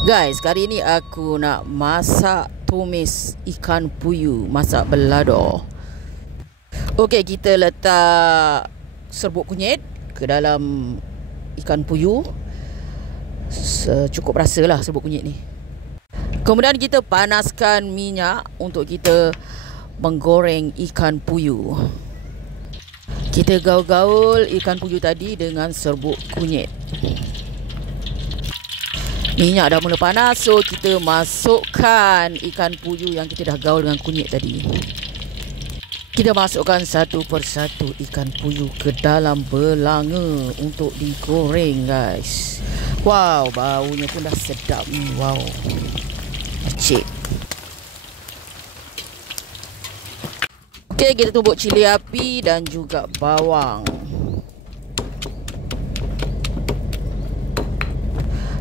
Guys, kali ni aku nak masak tumis ikan puyuh, masak belado. Okey, kita letak serbuk kunyit ke dalam ikan puyuh. Cukup rasalah serbuk kunyit ni. Kemudian kita panaskan minyak untuk kita menggoreng ikan puyuh. Kita gaul-gaul ikan puyuh tadi dengan serbuk kunyit. Minyak dah mula panas, so kita masukkan ikan puyuh yang kita dah gaul dengan kunyit tadi. Kita masukkan satu persatu ikan puyuh ke dalam belanga untuk digoreng, guys. Wow, baunya pun dah sedap ni. Wow, acik. Okey, kita tumbuk cili api dan juga bawang.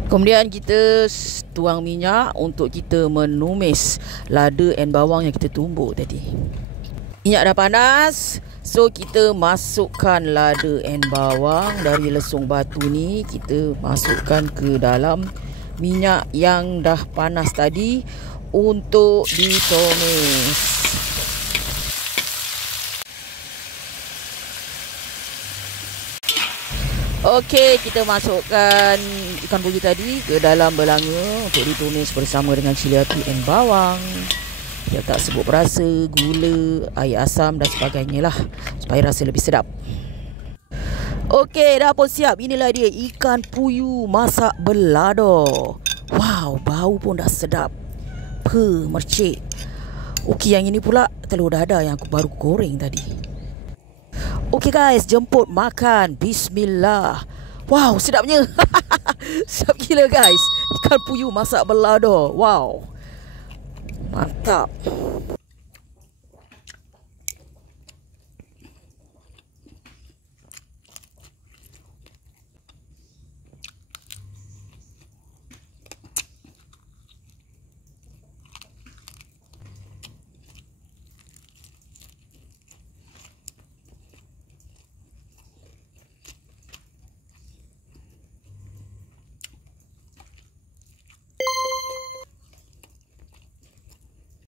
Kemudian kita tuang minyak untuk kita menumis lada and bawang yang kita tumbuk tadi. Minyak dah panas, so kita masukkan lada and bawang dari lesung batu ni. Kita masukkan ke dalam minyak yang dah panas tadi untuk ditumis. Okey, kita masukkan ikan puyuh tadi ke dalam belanga untuk ditumis bersama dengan cili api dan bawang. Kita letak serbuk perasa, gula, air asam dan sebagainya lah, supaya rasa lebih sedap. Okey, dah pun siap. Inilah dia ikan puyuh masak belado. Wow, bau pun dah sedap. Mercik. Okey, yang ini pula telur dadah yang aku baru goreng tadi. Okey guys, jemput makan. Bismillah. Wow, sedapnya. Sedap gila guys. Ikan puyuh masak belado. Wow, mantap.